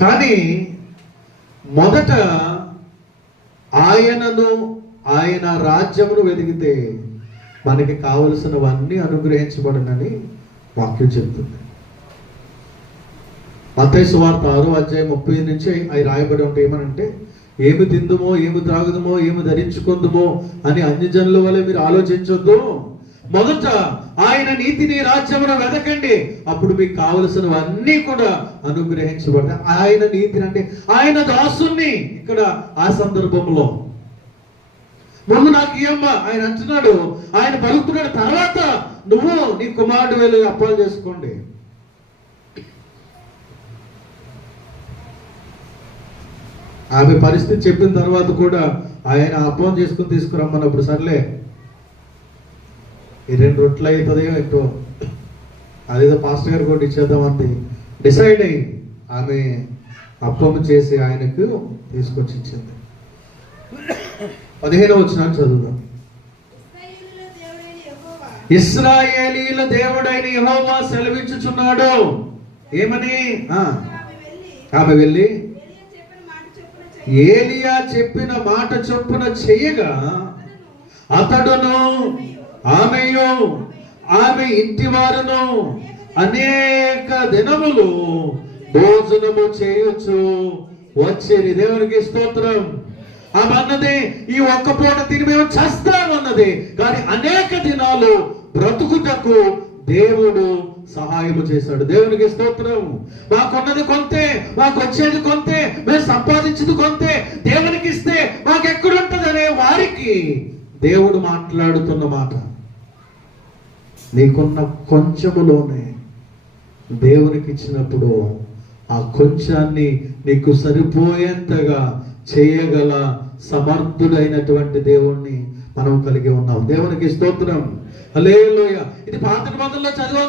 కానీ మొదట ఆయనను, ఆయన రాజ్యమును వెతికితే మనకి కావలసినవన్నీ అనుగ్రహించబడనని వాక్యం చెప్తుంది. మత్తయి సువార్త 6:30 నుంచి అవి రాయబడి ఉంటాయి. ఏమనంటే, ఏమి తిందుమో, ఏమి త్రాగుదమో, ఏమి ధరించుకుందుమో అని అన్యజనుల వలె మీరు ఆలోచించొద్దు. మొదట ఆయన నీతిని, రాజ్యమును వెతకండి, అప్పుడు మీకు కావలసినవన్నీ కూడా అనుగ్రహించబడతాయి. ఆయన నీతిని అంటే ఆయన దాసుని. ఇక్కడ ఆ సందర్భంలో ముందు నాకు ఇయ్యమ్మా ఆయన అంటున్నాడు, ఆయన పలుకుతున్నాడు. తర్వాత నువ్వు నీ కుమారుడు వెళ్ళి అప్పాలు చేసుకోండి. ఆమె పరిస్థితి చెప్పిన తర్వాత కూడా ఆయన అప్పం చేసుకుని తీసుకురమ్మన్నప్పుడు, సర్లే ఈ 2 రొట్టెలు అవుతుందేమో ఎక్కువ, అదేదో పాస్టర్ గారు కూడా ఇచ్చేద్దామంది డిసైడ్ అయ్యి ఆమె అప్పం చేసి ఆయనకు తీసుకొచ్చి ఇచ్చింది. 15వ వచనం చదువుదాం. ఇశ్రాయేలీయుల దేవుడైన యెహోవా సెలవించుచున్నాడు. ఏమని? ఆమె వెళ్ళి ఏలియా చెప్పిన మాట చొప్పున చెయ్యగా అతడును, ఆమెయు, ఆమె ఇంటి వారును అనేక దినములు భోజనము చేయొచ్చు వచ్చేది. దేవునికి స్తోత్రం. ఆమె అన్నది, ఈ ఒక్క పూట తిని మేము చేస్తామన్నది, కానీ అనేక దినాలు బ్రతుకుటకు దేవుడు సహాయము చేశాడు. దేవునికి స్తోత్రం. మాకున్నది కొంతే, మాకు వచ్చేది కొంతే, మేము సంపాదించేది కొంతే, దేవునికి ఇస్తే మాకెక్కడుంటది అనే వారికి దేవుడు మాట్లాడుతున్న మాట, నీకున్న కొంచెములోనే దేవునికి ఇచ్చినప్పుడు ఆ కొంచాన్ని నీకు సరిపోయేంతగా చేయగల సమర్థుడైనటువంటి దేవుణ్ణి మనం కలిగి ఉన్నాం. దేవునికి స్తోత్రం. హల్లెలూయా. ఇది పాత నిబంధనలో చదివాం.